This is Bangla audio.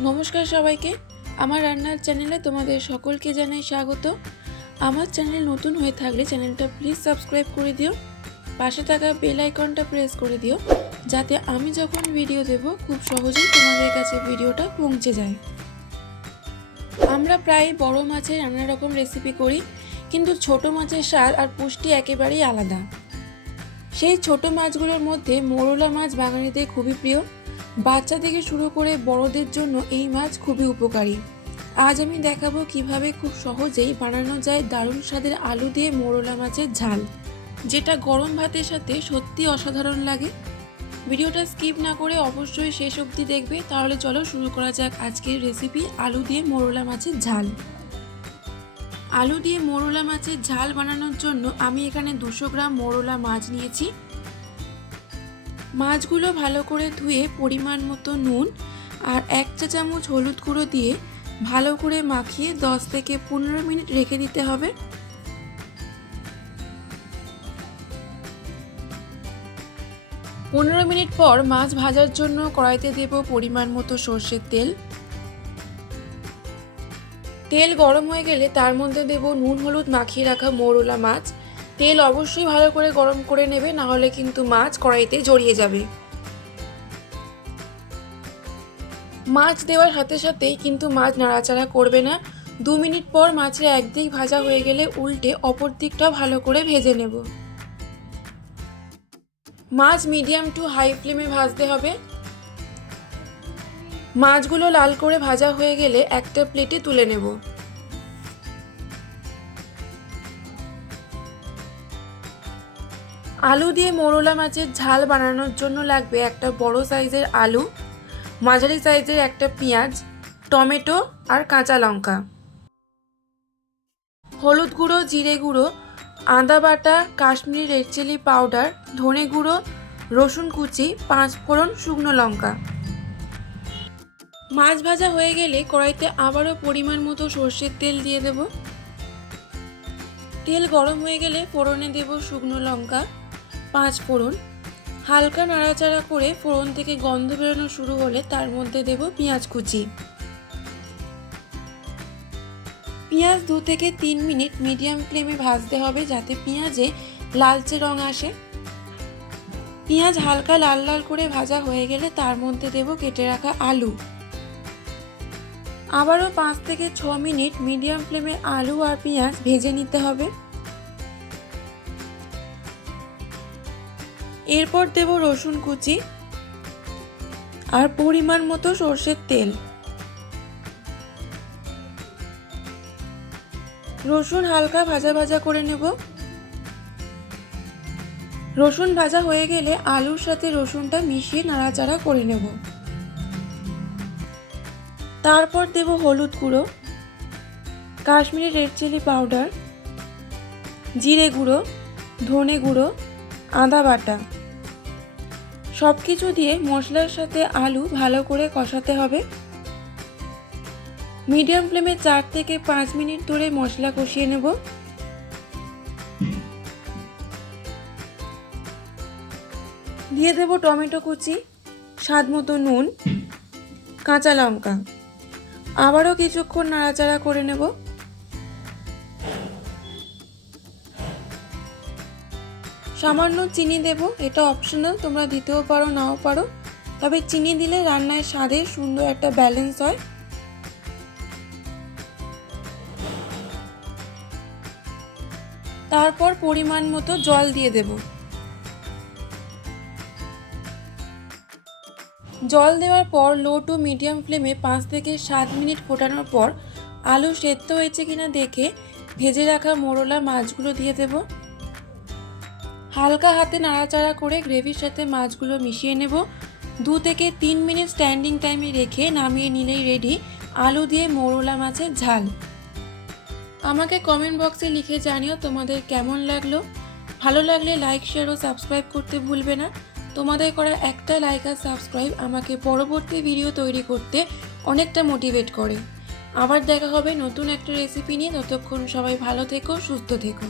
নমস্কার সবাইকে, আমার রান্নার চ্যানেলে তোমাদের সকলকে জানাই স্বাগত। আমার চ্যানেল নতুন হয়ে থাকলে চ্যানেলটা প্লিজ সাবস্ক্রাইব করে দিও, পাশে থাকা বেল আইকনটা প্রেস করে দিও যাতে আমি যখন ভিডিও দেব খুব সহজেই তোমাদের কাছে ভিডিওটা পৌঁছে যায়। আমরা প্রায় বড় মাছের নানা রকম রেসিপি করি, কিন্তু ছোট মাছের স্বাদ আর পুষ্টি একেবারেই আলাদা। সেই ছোট মাছগুলোর মধ্যে মোরলা মাছ বাঙালিদের খুবই প্রিয়। বাচ্চা থেকে শুরু করে বড়দের জন্য এই মাছ খুবই উপকারী। আজ আমি দেখাবো কিভাবে খুব সহজেই বানানো যায় দারুণ স্বাদের আলু দিয়ে মোরলা মাছের ঝাল, যেটা গরম ভাতের সাথে সত্যি অসাধারণ লাগে। ভিডিওটা স্কিপ না করে অবশ্যই শেষ অবধি দেখবে। তাহলে চলো শুরু করা যাক আজকের রেসিপি আলু দিয়ে মোরলা মাছের ঝাল। আলু দিয়ে মোরলা মাছের ঝাল বানানোর জন্য আমি এখানে 200 গ্রাম মোরলা মাছ নিয়েছি। মাছগুলো ভালো করে ধুয়ে পরিমাণ মতো নুন আর 1 চা চামচ হলুদ গুঁড়ো দিয়ে ভালো করে মাখিয়ে 10 থেকে 15 মিনিট রেখে দিতে হবে। পনেরো মিনিট পর মাছ ভাজার জন্য কড়াইতে দেব পরিমাণ মতো সর্ষের তেল। তেল গরম হয়ে গেলে তার মধ্যে দেব নুন হলুদ মাখিয়ে রাখা মোরলা মাছ। তেল অবশ্যই ভালো করে গরম করে নেবে, না হলে কিন্তু মাছ কড়াইতে জড়িয়ে যাবে। মাছ দেওয়ার সাথে সাথেই কিন্তু মাছ নাড়াচাড়া করবে না। 2 মিনিট পর মাছের একদিক ভাজা হয়ে গেলে উল্টে অপর দিকটা ভালো করে ভেজে নেব। মাছ মিডিয়াম টু হাই ফ্লেমে ভাজতে হবে। মাছগুলো লাল করে ভাজা হয়ে গেলে একটা প্লেটে তুলে নেব। আলু দিয়ে মোরলা মাছের ঝাল বানানোর জন্য লাগবে একটা বড় সাইজের আলু, মাঝারি সাইজের একটা পেঁয়াজ, টমেটো আর কাঁচা লঙ্কা, হলুদ গুঁড়ো, জিরে গুঁড়ো, আদা বাটা, কাশ্মীরি রেড চিলি পাউডার, ধনে গুঁড়ো, রসুন কুচি, 5 ফোড়ন, শুকনো লঙ্কা। মাছ ভাজা হয়ে গেলে কড়াইতে আবারও পরিমাণ মতো সর্ষের তেল দিয়ে দেব। তেল গরম হয়ে গেলে ফোড়নে দেব শুকনো লঙ্কা, 5 ফোড়ন। হালকা নাড়াচাড়া করে ফোড়ন থেকে গন্ধ বেরোনো শুরু হলে তার মধ্যে দেব পেঁয়াজ কুচি। পেঁয়াজ 2 থেকে 3 মিনিট মিডিয়াম ফ্লেমে ভাজতে হবে যাতে পেঁয়াজে লালচে রং আসে। পেঁয়াজ হালকা লাল লাল করে ভাজা হয়ে গেলে তার মধ্যে দেব কেটে রাখা আলু। আবারও 5 থেকে 6 মিনিট মিডিয়াম ফ্লেমে আলু আর পেঁয়াজ ভেজে নিতে হবে। এরপর দেব রসুন কুচি আর পরিমাণ মতো সর্ষের তেল। রসুন হালকা ভাজা ভাজা করে নেব। রসুন ভাজা হয়ে গেলে আলুর সাথে রসুনটা মিশিয়ে নাড়াচাড়া করে নেব। তারপর দেব হলুদ গুঁড়ো, কাশ্মীরি রেড চিলি পাউডার, জিরে গুঁড়ো, ধনে গুঁড়ো, আদা বাটা। সব কিছু দিয়ে মশলার সাথে আলু ভালো করে কষাতে হবে। মিডিয়াম ফ্লেমে 4 থেকে 5 মিনিট ধরে মশলা কষিয়ে নেব। দিয়ে দেব টমেটো কুচি, স্বাদ মতো নুন, কাঁচা লঙ্কা। আবারও কিছুক্ষণ নাড়াচাড়া করে নেব। সামান্য চিনি দেব, এটা অপশনাল, তোমরা দিতেও পারো নাও পারো, তবে চিনি দিলে রান্নায় স্বাদের সুন্দর একটা ব্যালেন্স হয়। তারপর পরিমাণ মতো জল দিয়ে দেব। জল দেওয়ার পর লো টু মিডিয়াম ফ্লেমে 5 থেকে 7 মিনিট ফোটানোর পর আলু সেদ্ধ হয়েছে কিনা দেখে ভেজে রাখা মোরলা মাছগুলো দিয়ে দেব। হালকা হাতে নাড়াচাড়া করে গ্রেভির সাথে মাছগুলো মিশিয়ে নেব। 2 থেকে 3 মিনিট স্ট্যান্ডিং টাইমে রেখে নামিয়ে নিলেই রেডি আলু দিয়ে মোরলা মাছের ঝাল। আমাকে কমেন্ট বক্সে লিখে জানিও তোমাদের কেমন লাগলো। ভালো লাগলে লাইক, শেয়ার ও সাবস্ক্রাইব করতে ভুলবে না। তোমাদের করা একটা লাইক আর সাবস্ক্রাইব আমাকে পরবর্তী ভিডিও তৈরি করতে অনেকটা মোটিভেট করে। আবার দেখা হবে নতুন একটা রেসিপি নিয়ে। ততক্ষণ সবাই ভালো থেকো, সুস্থ থেকো।